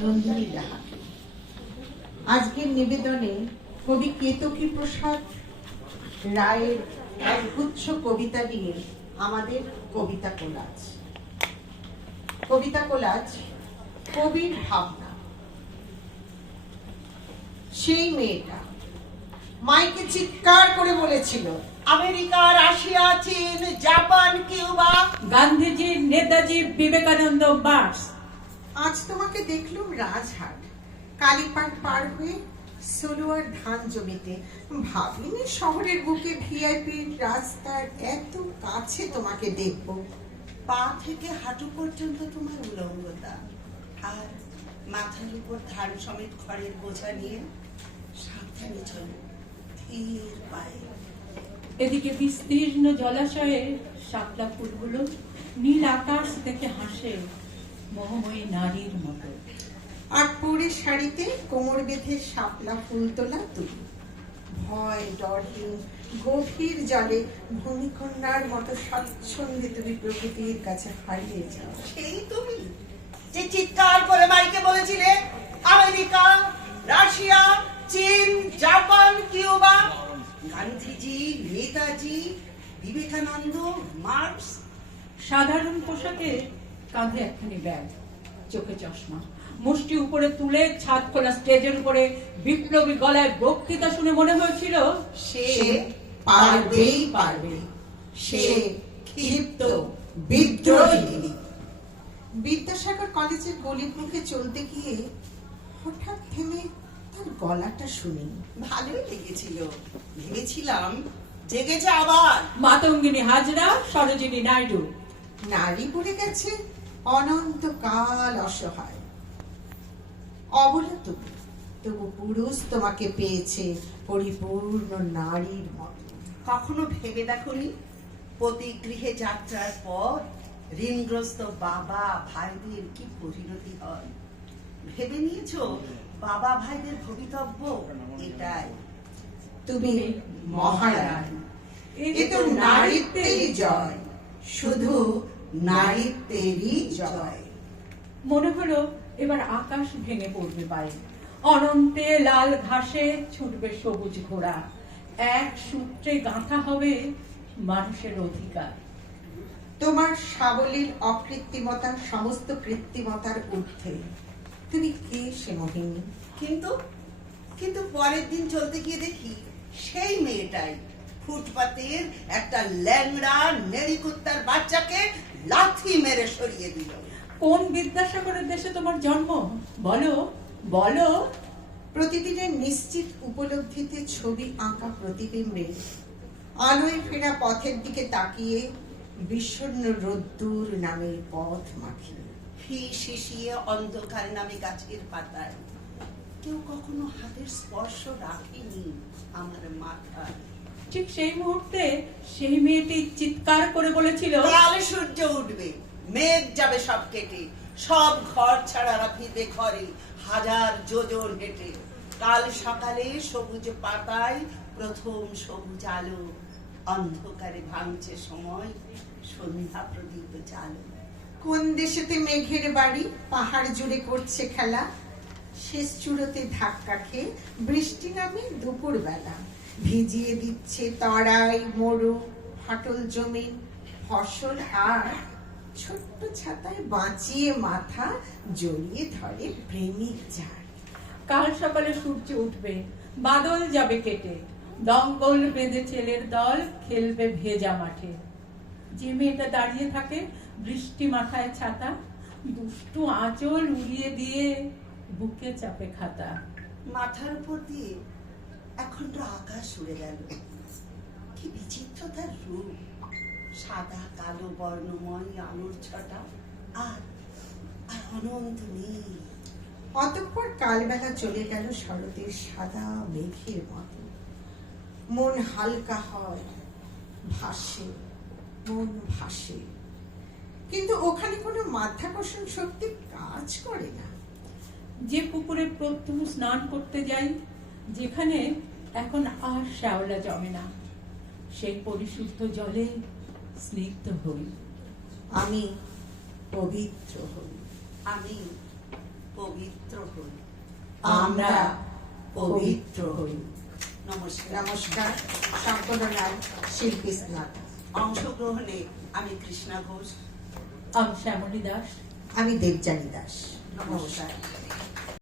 নন্দিনী রাহা আজকের নিবেদনে কবি কেতকী প্রসাদ রায়ের একগুচ্ছ কবিতা নিয়ে আমাদের কবিতা কোলাজ। কবিতা কোলাজ, কবির ভাবনা। সেই মেয়েটা মাইকে চিৎকার করে বলেছিল আমেরিকা রাশিয়া চীন, Japan, Cuba. Gandhiji, Netaji, Vivekananda Marx আজ তোমাকে দেখলুম রাজহাট। কালীপাট পার হয়ে সলুয়ার ধান জমিতে। ভাবিনি শহরের বুকে ভিআইপি রাস্তার এত কাছে তোমাকে দেখব। পা থেকে হাঁটু পর্যন্ত তোমার উলঙ্গতা। আর মাথার উপর ধান সমেত খড়ের বোঝা নিয়ে সাবধানে চলো, ধীর পায়ে। এদিকে বিস্তীর্ণ জলাশয়ে শাপলা ফুলগুলো নীল আকাশ দেখে হাসে মোহময়ী নারীর মতো। আর পরে শাড়িতে কোমর বেঁধে শাপলা ফুল তোলা তুলি ভয় ডরহীন গভীর জলে ভূমিকন্যার মতো স্বচ্ছন্দে তুমি প্রকৃতির কাছে হারিয়ে যাও। সেই তুমি যে চিৎকার করে মাইকে বলেছিলে আমেরিকা রাশিয়া চীন Japan Cuba Gandhiji Netaji Vivekananda Marx. সাধারণ পোশাকে কাঁধে একখানি ব্যাগ চোখে চশমা। মুষ্টি উপরে তুলে ছাদ খোলা স্টেজের উপরে বিপ্লবী গলায় বক্তৃতা শুনে মনে হয়েছিল সে পারবেই পারবে। সে ক্ষিপ্ত বিদ্রোহিনী বিদ্যাসাগর কলেজের গলির মুখে চলতে গিয়ে হঠাৎ থেমে তার গলাটা শুনি ভালোই লেগেছিল। ভেবেছিলাম জেগেছে আবার। মাতঙ্গিনী হাজরা সরোজিনী নাইডু। নারী পড়ে গেছে অনন্তকাল অসহায়। অবলা তবু তবু পুরুষ তোমাকে পেয়েছে পরিপূর্ণ নারীর মতো। কখনো ভেবে দেখনি? প্রতিগৃহে যাত্রার পর ঋণগ্রস্ত বাবা ভাইদের কি পরিণতি হয়? ভেবে নিয়েছো? বাবা ভাইদের ভবিতব্য? এটাই। তুমি মহারানী এ তো নারীত্বেরই জয়। শুধু নারীত্বেরই জয়। মনে হলো এবার আকাশ ভেঙে পড়বে পায়ে। অনন্তে লাল ঘাসে ছুটবে সবুজ ঘোড়া। এক সূত্রে গাঁথা হবে মানুষের অধিকার। তোমার সাবলীল অকৃত্রিমতার সমস্ত কৃত্রিমতার ঊর্ধ্বে। তুমি কে সে মোহিনী? কিন্তু কিন্তু পরের দিন চলতে গিয়ে দেখি সেই মেয়েটাই ফুটপাতের একটা ল্যাংড়া নেড়িকুত্তার বাচ্চাকে লাথি মেরে সরিয়ে দিল। কোন বিদ্যাসাগরের দেশে তোমার জন্ম? বলো বলো। প্রতিদিনের নিশ্চিত উপলব্ধিতে ছবি আঁকা প্রতিবিম্বে আলোয় ফেরা পথের দিকে তাকিয়ে বিষণ্ণ রোদ্দুর নামে পথ মাখি। ফি শিশিয়ে অন্ধকার নামে গাছের পাতায়। কেউ কখনো হাতের স্পর্শ রাখেনি আমার মাথায়। ঠিক সেই মুহূর্তে সেই মেয়েটি চিৎকার করে বলেছিল কাল সূর্য উঠবে মেঘ যাবে সব কেটে সব ঘর ছাড়া রাখিবে ঘরে হাজার যোজন হেঁটে। কাল সকালে সবুজ পাতায় প্রথম সবুজ আলো অন্ধকারে ভাঙছে সময় সন্ধ্যা প্রদীপ চালো কোন দেশেতে মেঘের বাড়ি? পাহাড় জুড়ে করছে খেলা। শেষ চূড়োতে ধাক্কা খেয়ে বৃষ্টি নামে দুপুর বেলা ভিজিয়ে দিচ্ছে তরাই মরু ফাটল জমি, ফসল আর ছোট্ট ছাতায় বাঁচিয়ে মাথা জড়িয়ে ধরে প্রেমিক যার কাল সকালে সূর্য উঠবে, বাদল যাবে কেটে। দঙ্গল বেঁধে ছেলের দল খেলবে ভেজা মাঠে। যে মেয়েটা দাঁড়িয়ে থাকে বৃষ্টি মাথায় ছাতা, দুষ্টু আঁচল উড়িয়ে দিয়ে বুকে চাপে খাতা। মাথার উপর দিয়ে এখনটা আকাশ উড়ে গেল। কি বিচিত্র তার রূপ। সাদা, কালো, বর্ণময়, আলোর ছটা, আর আর অনন্ত নীল। অতঃপর কালবেলা চলে গেল শরতের সাদা মেঘের মতো। মন হালকা হয়, ভাসে, মন ভাসে। কিন্তু ওখানে কোনো মাধ্যাকর্ষণ শক্তি কাজ করে না। যে পুকুরে প্রত্যহ স্নান করতে যাই যেখানে এখন আর শ্যাওলা জমে না। সেই পরিশুদ্ধ জলে স্নিগ্ধ হই। আমি পবিত্র হই। আমি পবিত্র হই। আমরা পবিত্র হই। নমস্কার। নমস্কার। সম্পূর্ণনাথ শিল্পী স্নাত অংশগ্রহণে আমি কৃষ্ণা ঘোষ। আমি শ্যামলী দাস। আমি দেবজানী দাস। নমস্কার।